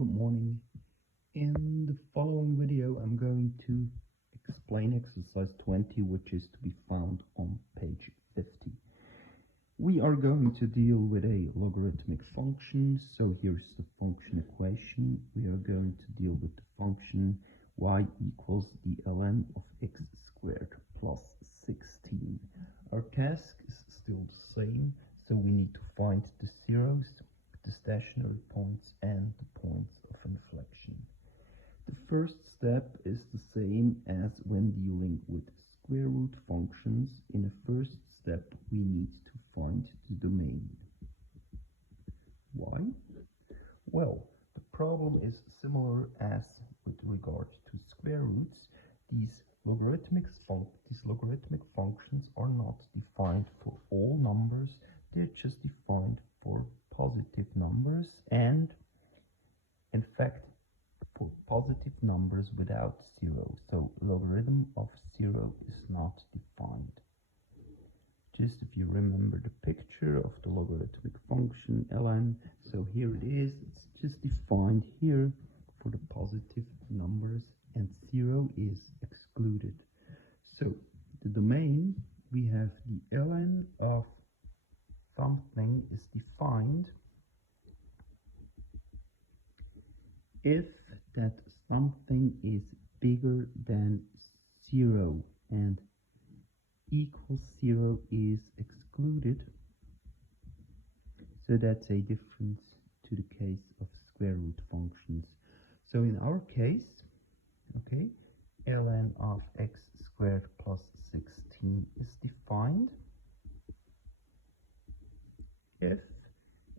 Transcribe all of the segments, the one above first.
Good morning. In the following video, I'm going to explain exercise 20, which is to be found on page 50. We are going to deal with a logarithmic function. So here's the function equation. We are going to deal with the function y equals the ln of x squared plus 16. Our task is still the same, so we need to find the zeros, the stationary points, and the points of inflection. The first step is the same as when dealing with square root functions. In the first step, we need to find the domain. Why? Well, the problem is similar as with regard to square roots. These logarithmic functions are not defined for all numbers, they're just defined for positive numbers, and in fact for positive numbers without zero. So logarithm of 0 is not defined. Just if you remember the picture of the logarithmic function ln, so here it is, it's just defined here for the positive numbers and 0 is excluded. So the domain, we have the ln of something is defined if that something is bigger than 0 and equals 0 is excluded. So that's a difference to the case of square root functions. So in our case, okay, ln of x squared plus 16 is defined if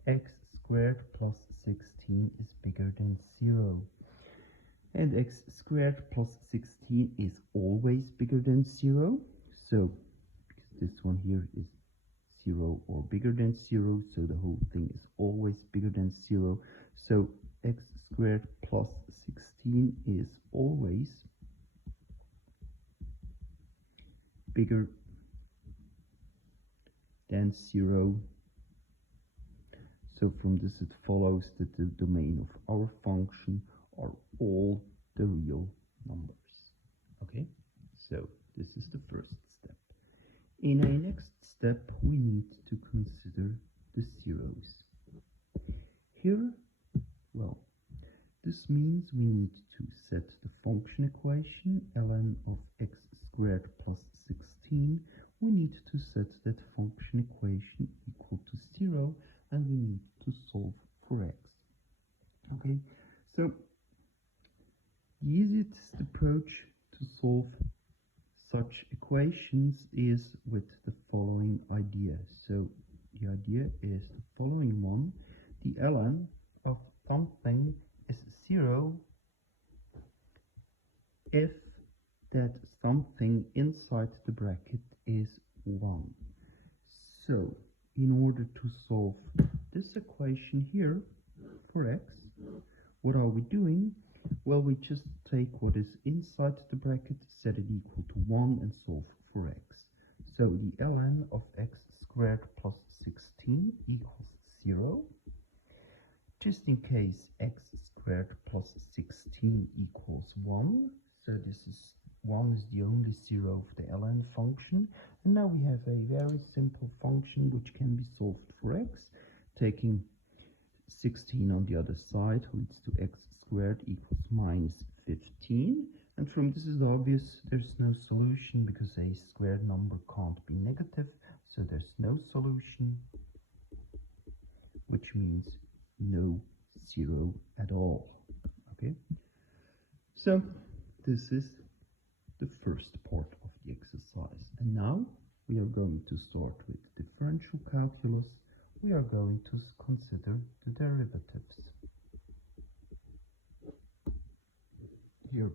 x squared plus 16 is bigger than 0. And x squared plus 16 is always bigger than 0. So, because this one here is 0 or bigger than 0, so the whole thing is always bigger than 0. So x squared plus 16 is always bigger than 0. So from this it follows that the domain of our function are all the real numbers. Okay, so this is the first step. In a next step, we need to consider the zeros. Here, well, this means we need to set the function equation ln of x squared plus 16. We need to set that function equation equal to 0, and we need to solve for x. Okay, so the easiest approach to solve such equations is with the following idea. So the idea is the following one: the ln of something is 0 if that something inside the bracket is 1. So in order to solve this equation here for x, what are we doing? Well, we just take what is inside the bracket, set it equal to 1, and solve for x. So the ln of x squared plus 16 equals 0. Just in case x squared plus 16 equals 1, so this is 1 is the only 0 of the ln function, and now we have a very simple function which can be solved for x. Taking 16 on the other side leads to x squared equals minus 15, and from this is obvious there's no solution because a squared number can't be negative, so there's no solution, which means no 0 at all. Okay, so this is the first part of the exercise, and now we are going to start with differential calculus. We are going to consider the derivatives. Here,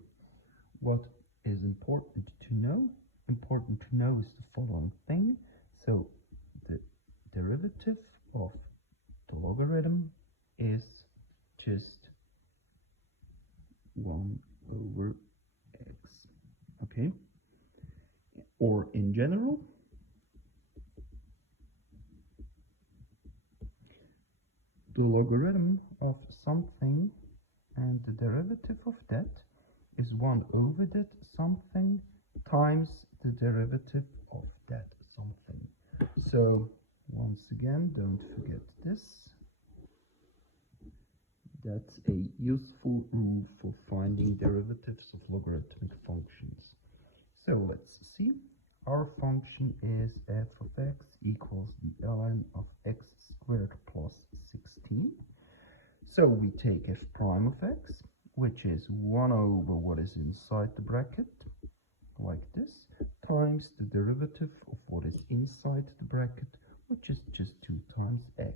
what is important to know? Important to know is the following thing. So the derivative of the logarithm is just 1 over x. Okay? Or in general, the logarithm of something derivative of that is 1 over that something times the derivative of that something. So once again, don't forget this. That's a useful rule for finding derivatives of logarithmic functions. So let's see. Our function is f of x equals the ln of x squared plus 16. So we take f prime of x, which is 1 over what is inside the bracket, like this, times the derivative of what is inside the bracket, which is just 2 times x.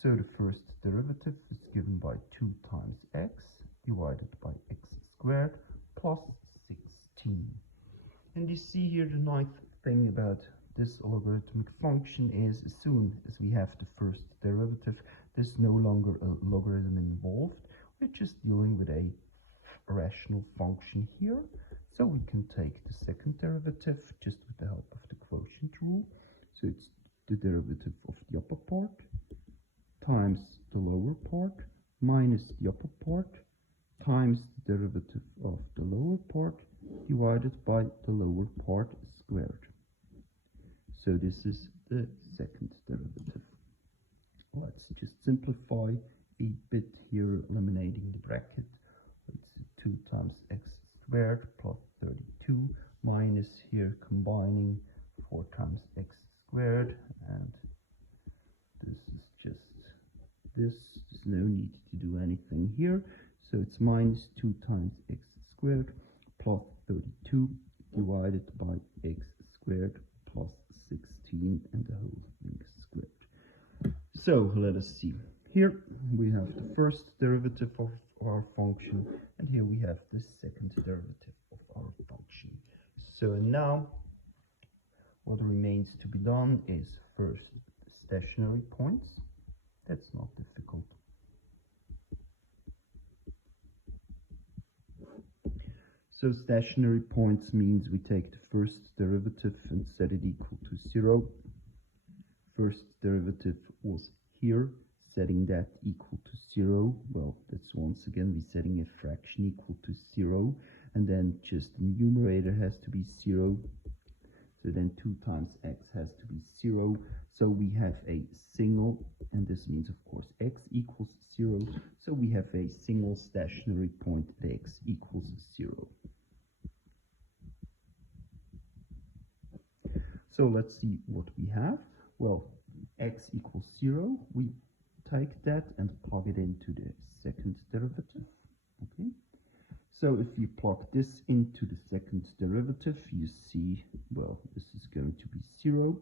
So the first derivative is given by 2 times x divided by x squared plus 16. And you see here the nice thing about this logarithmic function is as soon as we have the first derivative, there's no longer a logarithm involved. We're just dealing with a rational function here. So we can take the second derivative just with the help of the quotient rule. So it's the derivative of the upper part times the lower part minus the upper part times the derivative of the lower part divided by the lower part squared. So this is the second derivative. Let's just simplify a bit here, eliminating the bracket. It's 2 times x squared plus 32 minus here combining 4 times x squared, and this is just this. There's no need to do anything here. So it's minus 2 times x squared plus 32 divided by x squared plus 16 and the whole thing squared. So let us see. Here we have the first derivative of our function, and here we have the second derivative of our function. So now what remains to be done is first stationary points. That's not difficult. So stationary points means we take the first derivative and set it equal to 0. First derivative was here, setting that equal to 0. Well, that's once again we're setting a fraction equal to 0, and then just the numerator has to be 0. So then 2 times x has to be 0. So we have a single, and this means of course x equals 0. So we have a single stationary point at x equals 0. So let's see what we have. Well, x equals 0. We take that and plug it into the second derivative. Okay. So if you plug this into the second derivative, you see, well, this is going to be 0.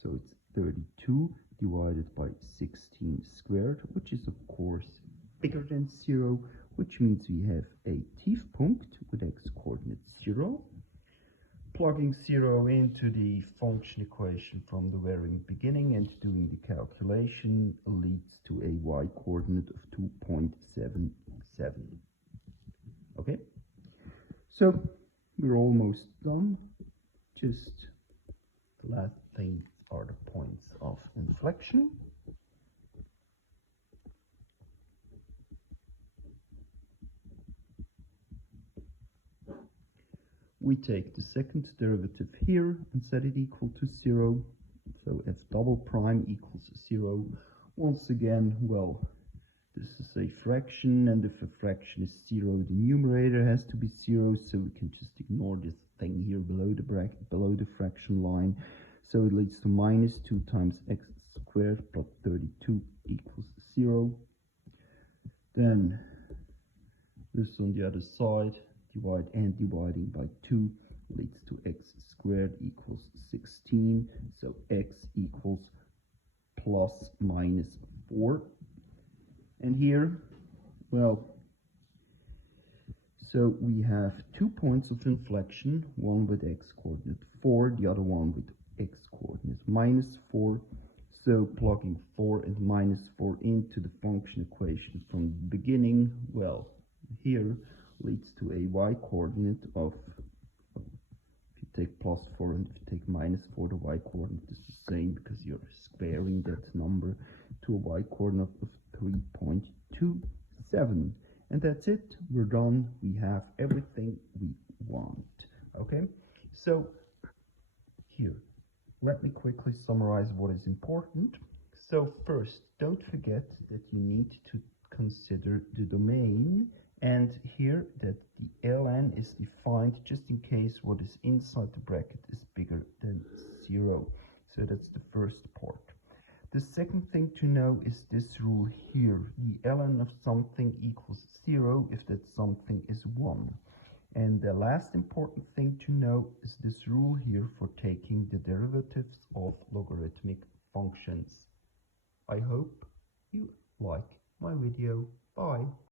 So it's 32 divided by 16 squared, which is of course bigger than 0, which means we have a Tiefpunkt with x coordinate 0. Plugging 0 into the function equation from the very beginning and doing the calculation leads to a y coordinate of 2.77. Okay, so we're almost done. Just the last thing are the points of inflection. We take the second derivative here and set it equal to 0. So f double prime equals 0. Once again, well, this is a fraction, and if a fraction is 0, the numerator has to be 0, so we can just ignore this thing here below the bracket, below the fraction line. So it leads to minus 2 times x squared plus 32 equals 0. Then this on the other side, dividing by 2 leads to x squared equals 16. So x equals plus minus 4. And here, well, so we have 2 points of inflection, one with x coordinate 4, the other one with x coordinate minus 4. So plugging 4 and minus 4 into the function equation from the beginning, well, here leads to a y coordinate of, if you take plus 4 and if you take minus 4, the y coordinate is the same because you're squaring that number to a y coordinate of 3.27. And that's it. We're done. We have everything we want. Okay, so here, let me quickly summarize what is important. So first, don't forget that you need to consider the domain, and here that the ln is defined just in case what is inside the bracket is bigger than 0. So that's the first part. The second thing to know is this rule here. The ln of something equals 0 if that something is 1. And the last important thing to know is this rule here for taking the derivatives of logarithmic functions. I hope you like my video. Bye.